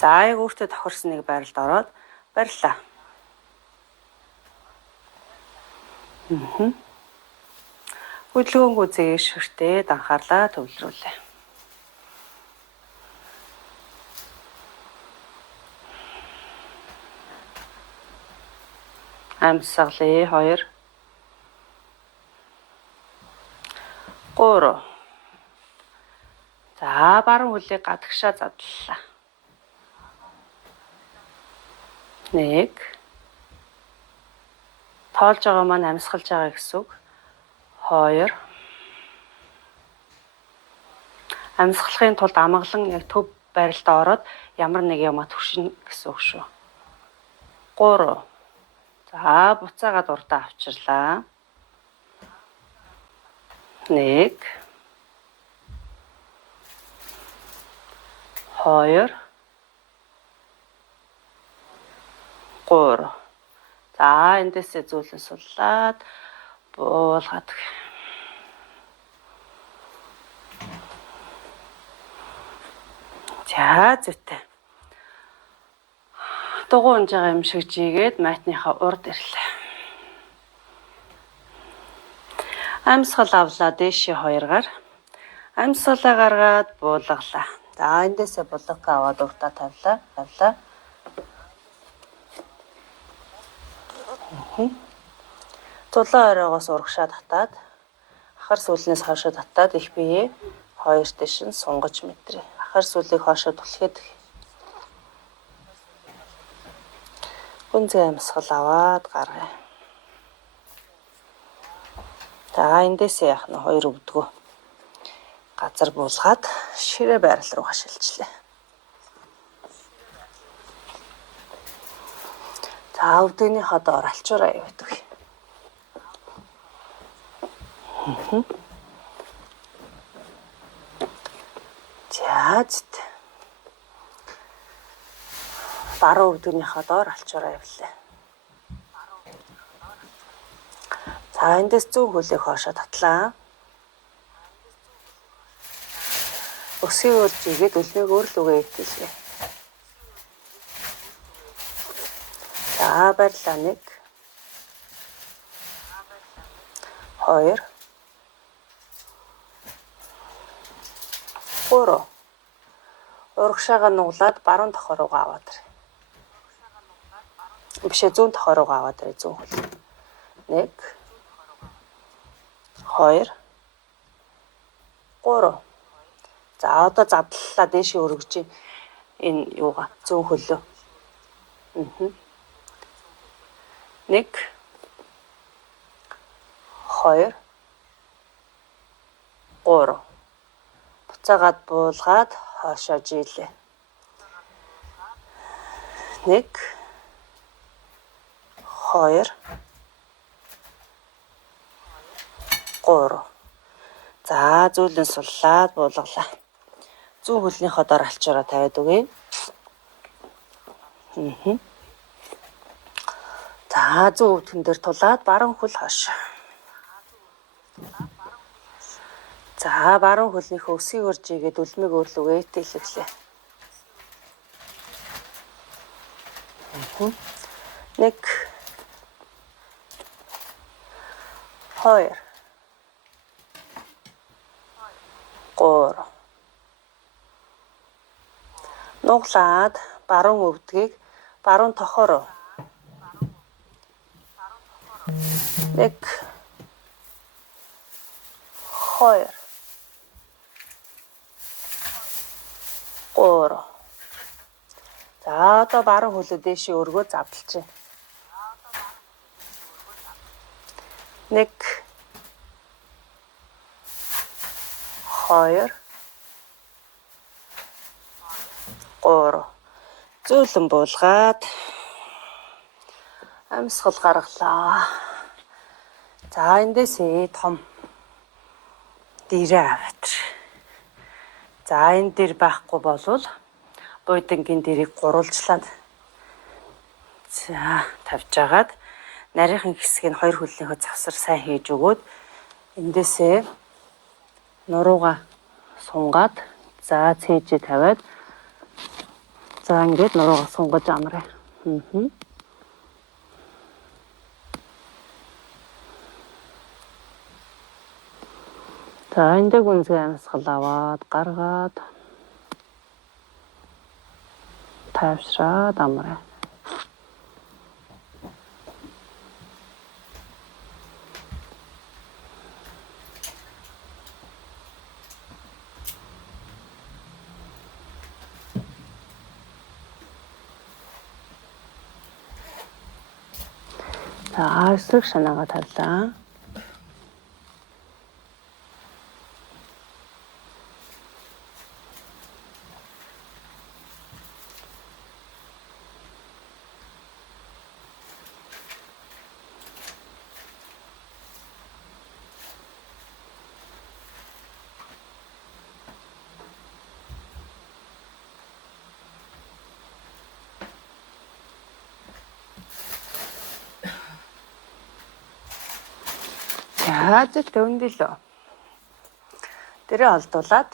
За айгууртээ тохирсон нэг байралд ороод барьлаа. Хөдөлгөөнгөө зээшвэртээ анхаарлаа төвлөрүүлээ. Амьсгалын 2 3. За баруун хөлийг гадагшаа задлаа. 1. Тоолж байгаа маань амьсгалж байгаа гэсэн үг. 2. Амьсгалахын тулд амгалан яг төв байралтаа ороод ямар нэг юмаа түшинэ гэсэн үг шүү. 3. За буцаагаад урдаа авчирлаа. 1 2 3. За эндээсээ зүйлэн суллаад буулгаад. За зүйтэй. Дугуй унж байгаа юм шиг жигээд майтныхаа урд ирлээ. Амьсгал авлаа дээшээ 2-гаар. Амьсгалаа гаргаад буулгалаа. За эндээсээ булгак аваад уртаа тавлаа. Зулаа оройгоос урагшаа татаад ахар сүүлнээс хоошоо татаад их биеэ 2 дэш нь сунгаж мэтрээ. Ахар сүүлийг хоошоо түлхэд гүнзгий амьсгал аваад гаргая. За эндээсээ яах нь 2 өвдгөө газар буулгаад ширээ байрал руугаа шилжлээ. За өвдөгний ходоор алчуураа явдаг. За зэт. Баруун өвдөгний ходоор алчуураа явлаа. За эндээс зүүн хөлийг хоошоо татлаа. Өсгийн урж игээд үлмийг өөр л үгээ итгэлээ. За барьлаа 1 2 3. Урагшаага нуглаад баруун тохоо руугаа аваад ирээ. Бишээ зүүн тохоо руугаа аваад ирээ зүүн хөл. 1 2 3. За одоо задлалаа дээшээ өргөж энэ юугаа зүүн хөлөө. 1 2 3. Буцаагаад буулгаад хоошоо жилээ. 1 2 3. За зүйлэн суллаад буулгалаа. Зүүн хөлний ходоор алчуураа тавиад өгье. За зүүн өвдгөн дээр тулаад баруун хөл хошоо. За баруун хөлнийхөө өсгийг урж игээд үлмиг өөрлөгөө итгэлээ. 1 2 3. Нуглаад баруун өвдгийг баруун тохоо руу. 1 2 3. За одоо баруун хөлөө дээшээ өргөө завдалж байна. 1 2 3. Зөөлөн буулгаад амьсгал гаргалаа. За эндээсээ том дээрээ аваад. За энэ дээр байхгүй болвол буудангийн дэрийг гурвалжлаад за тавьж агаад нарийнхан хэсгийг 2 хөлнийхөө завсар сайн хийж өгөөд эндээсээ нурууга сунгаад за цээжээ тавиад За ингээд нуруугаа сунгаж амраа. За энэ гүнзгий амьсгал аваад гаргаад тайвшраад амраа. За эсрэг шанаага тавилаа. Яаж л төвндөлөө. Тэрээ олдуулаад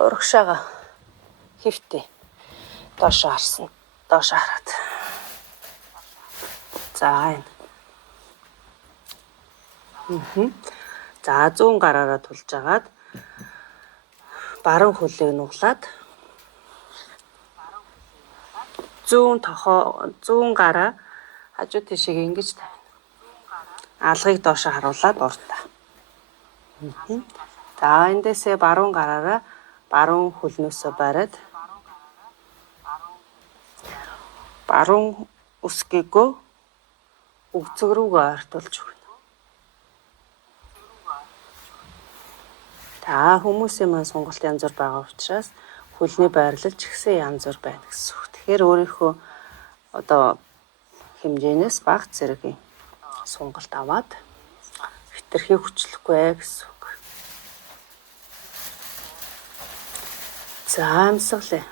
урагшаага хөвтөө доош харсан. Доош хараад. За энэ. За 100 гараараа тулж агаад баруун хөлийг нуглаад 100 гараа хажуу тишийг ингэж тавина. Алгыг доошо харуулад уртаа. За эндээсээ баруун гараараа баруун хөлнөөсөө бариад баруун үсгийгөө өгцөг рүүгээ ойртуулж өгнө. Та хүмүүсийн маань сонголт янз бүр байгаа учраас хөлний байрлал ч ихсэн янз бүр байна гэсэн үг. Тэгэхээр өөрийнхөө одоо хэмжээнээс бага зэргийн сонголт аваад хитрхи хүчлэхгүй гэсэн үг. За амьсгалаа.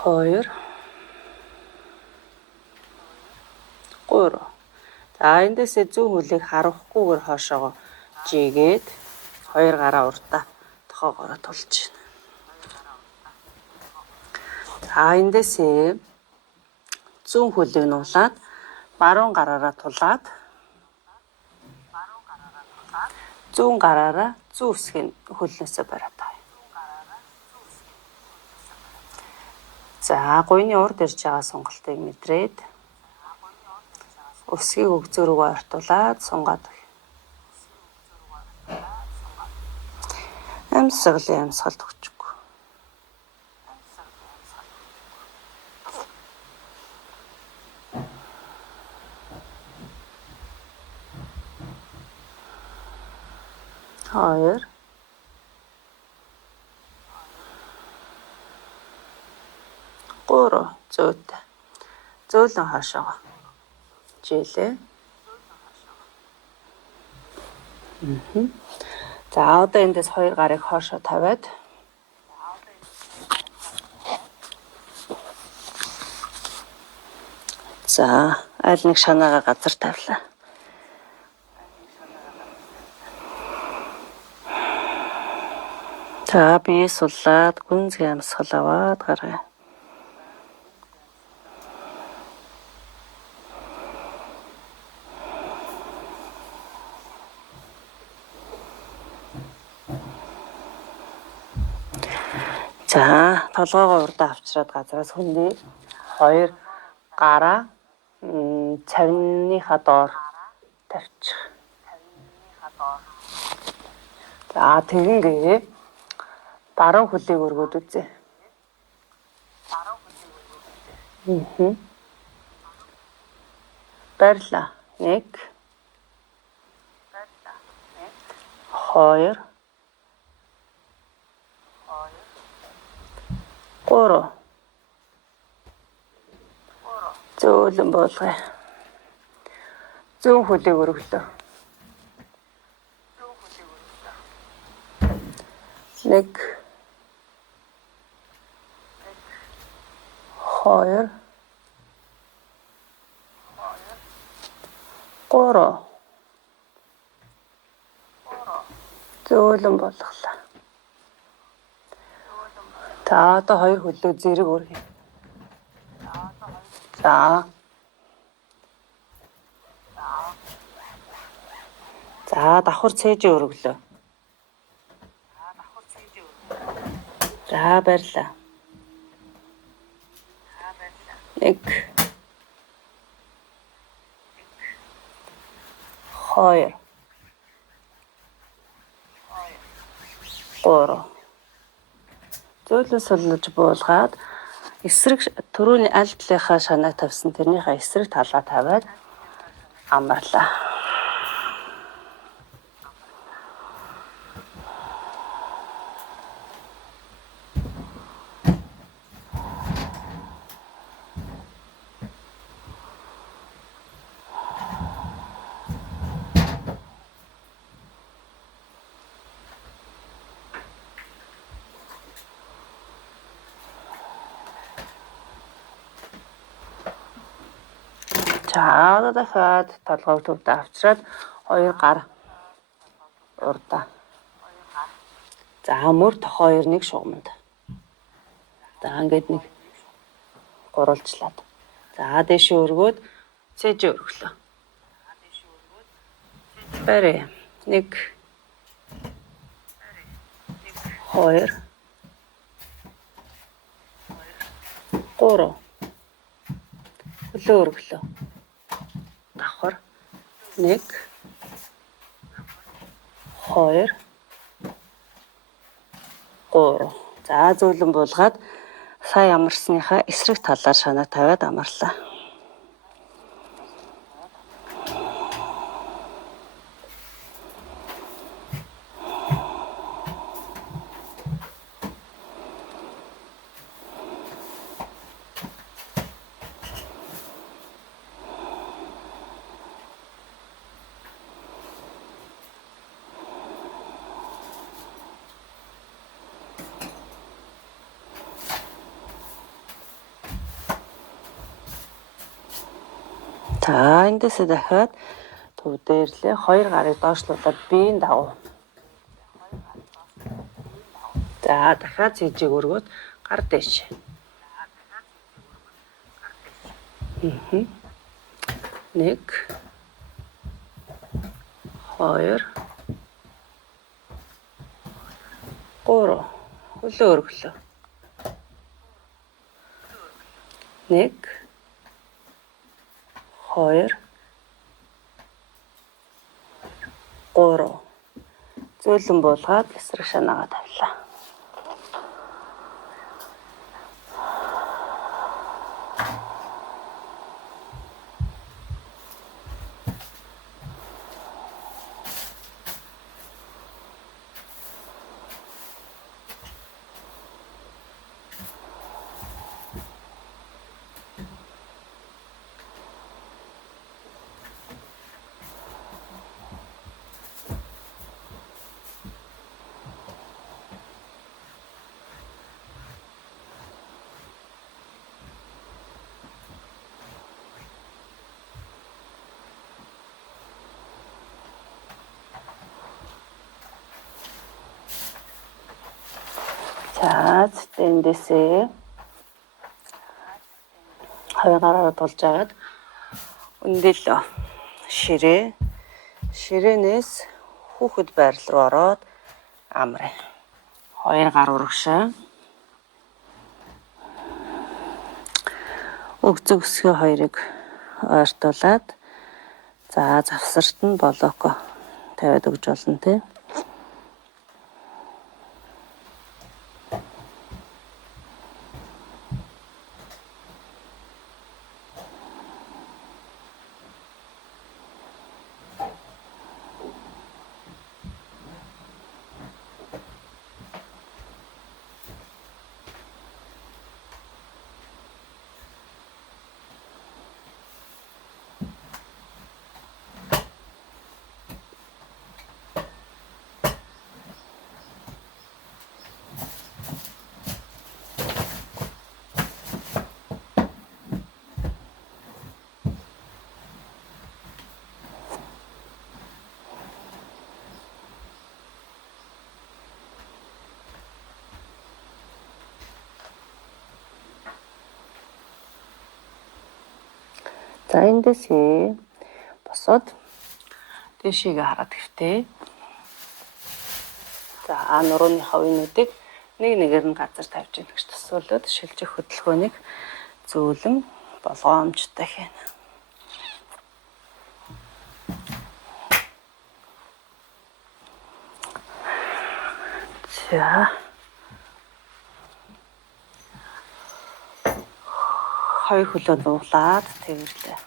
Хоёр. Гурав. За эндээсээ зүүн хөлийг харуулахгүйгээр хоошоогоо жигээд хоёр гараа уртаа тохоогоороо тулж байна. За эндээсээ зүүн хөлийг нуглаад баруун гараараа тулаад зүүн гараараа зүүн үсгийн хөлнөөсөө бариад таа. За гуйны урд ирж байгаа сонголтыг мэдрээд өсгийг өгзөө рүү ойртуулад сунгаад амьсгалын амьсгалд өгчихгүй. Хоёр. Гурав. Зөөтэй. Зөөлөн хаашаага. Жийлээ. За одоо эндээс хоёр гарыг хоошоо тавиад за аль нэг шанаагаа газар тавилаа. За бие суллаад гүнзгий амьсгал аваад гаргая. За толгоогоо урдаа авчраад газраас хөндөе. Хоёр гараа цавныхаа доор тавьчих. За тэгингээ баруун хөлийг өргөд үзье. Барьлаа. 1 2 3 зөөлөн болгоё. Зүүн хөлийг өргөлөө. 1 2 3 зөөлөн болголоо. За одоо 2 хөлөө зэрэг өргөе. За. За давхар цээжээ өргөлөө. За барьлаа. 1 2 3 зөөлөн сулж буулгаад эсрэг түрүүний аль талынхаа шанааг тавьсан тэрнийхээ эсрэг талаа тавиад амарлаа. За одоо дахиад толгойг төвд авчраад 2 гар урдаа. За мөр тохоо 2 нэг шугамд. За ингээд нэг гурвалжлаад. За дэшээ өргөөд цээжээ өргөлөө. Барь. 1 2 3 хөлөө өргөлөө. Давхар 1 2 3. За зөөлөн буулгаад сая амарсныхаа эсрэг талаар шанаа тавиад амарлаа. За эндээсээ дахиад төв дээрлээ 2 гарыг доошлуулад биеийн дагав. За дахиад цээжийг өргөөд гар дэш. 1 2 3 хөлөө өргөлөө. 1 2 3 зөөлөн буулгаад эсрэг шанаагаа тавилаа. За эндээсээ 2 гараар тулж агаад өндөлөө. Ширээнээс хүүхэд байрал руу ороод амраа. 2 гар урагшаа. Өгзөг өсгөө 2-ыг ойртуулад за завсарт нь блоко тавиад өгч болно тий. За эндээс босоод дэшигээ хараад хэвтэй. За нурууныхаа үеинүүдийг нэг нэгээр нь газар тавьж ийн гэж төсөөлөд шилжих хөдөлгөөнийг зөөлөн болгоомжтой хийнэ. За хоёр хөлөө нуулаад тэвэрлээ.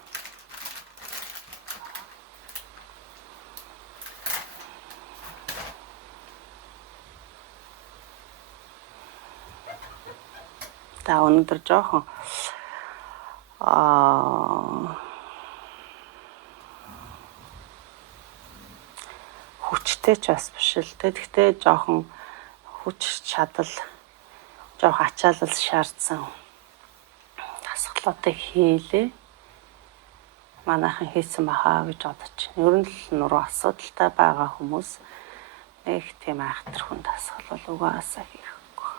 За өнөөдөр жоохон хүчтэй ч бас биш л дээ. Гэхдээ жоохон хүч чадал, жоохон ачаалал шаардсан дасгалуудыг хийлээ. Манайхан хийсэн бахаа гэж бодож байна. Ер нь л нуруу асуудалтай байгаа хүмүүс нэг тийм айхтар хүн дасгал бол угаасаа хийхгүй.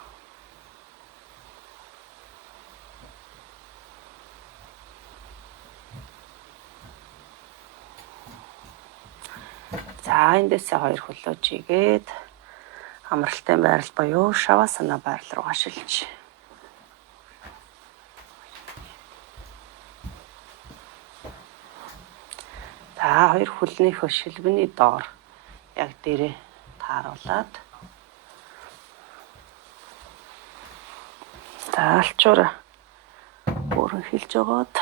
За эндээсээ хоёр хөлөө жигээд амралтын байрал буюу шавасана байрал руугаа шилжиж. За хоёр хөлнийхөө шилбэний доор яг дээрээ тааруулаад за алчуура бүрэн хилж өгөөд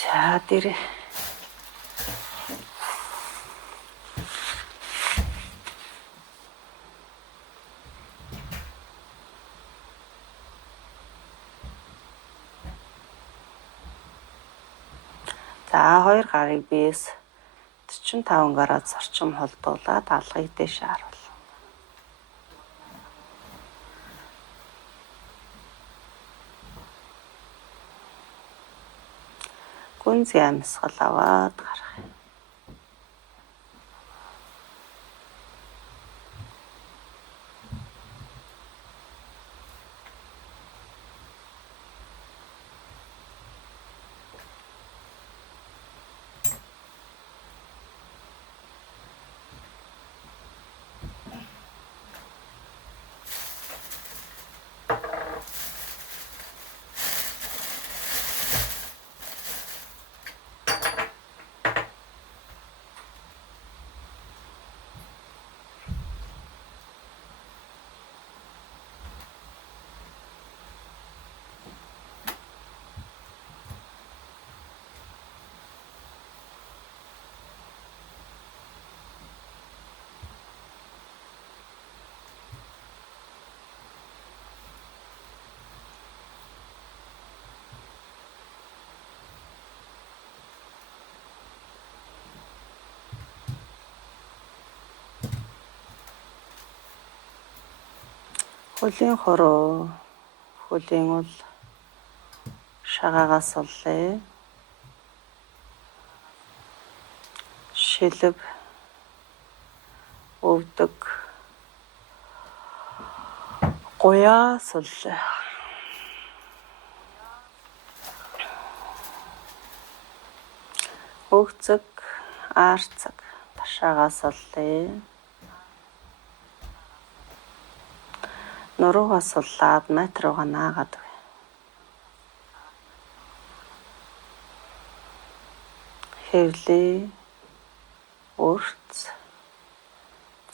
за дээрээ за хоёр гарыг биес 45 градус орчим холдуулаад алгыг дээш харуул. Гүнзгий амьсгал аваад гарах. Хөлийн хороо, хөлийн уул шагаагаас оллээ. Шилб, өвдөг, гуяас оллээ. Өгцөг, аарцаг, ташаагаас оллээ. Нуруугаас суллаад майт руугаа наагаад бай. Хэвлээ, өрц,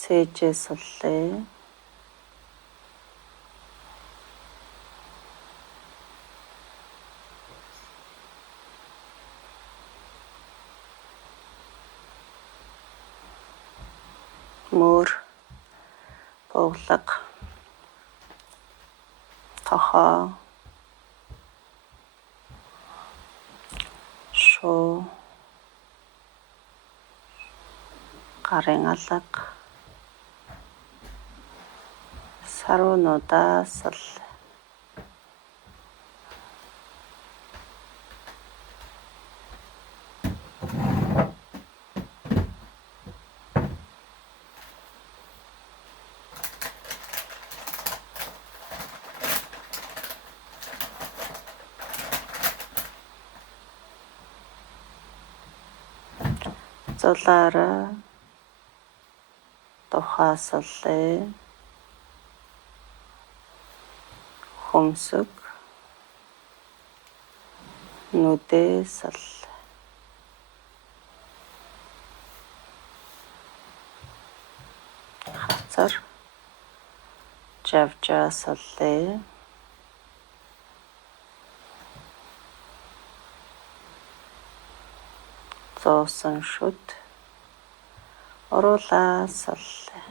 цээжээ суллээ. Мөр, бовлог, тохоо, шуу, гарын алга, саруунуудаас л зулаарай. Тухаасаллаа. Хөмсөг. Нүдээсэл. Хавцар. Жавжаасаллаа. Зоосон шүд. Оруулаасаллаа.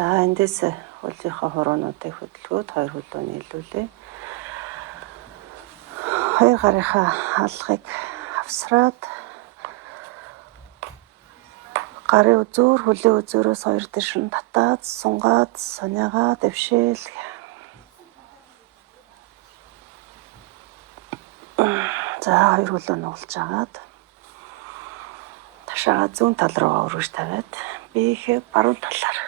За эндээс хөлийнхөө хуруунуудыг хөдөлгөөд 2 хөлөө нийлүүлээ. 2 гарынхаа алгыг авсраад гарын үзүүр хөлийн үзүүрээс 2 дэшин татаад сунгаад сониагаа дэвшээл. За 2 хөлөө нуулж агаад ташаага зүүн тал руугаа өргөж тавиад биеийнхээ баруун талаар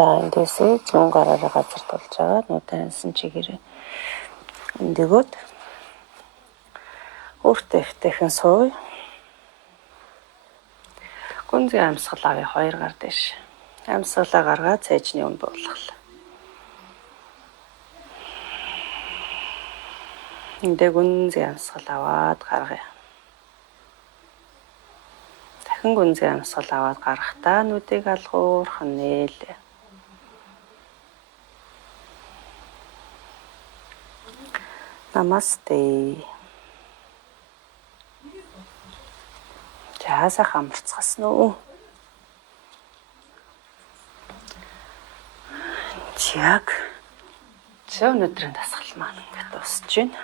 За эндээсээ зүүн гараараа газар тулж байгаа. Нүүдэн хансан чигээрээ эндэгөөд өөртөө ихтэйхэн сууя. Гүнзгий амьсгал авъя 2 гар дэш. Амьсгалаа гаргаад цайжны өмнө буулгал. Эндээ гүнзгий амьсгал аваад гаргая. Дахин гүнзгий амьсгал аваад гарахдаа нүдийг алгуурхан нээлээ. Намасте. За хамарцгаснаа уу? Яг өнөөдрийн дасгал маань ингээд дуусж байна.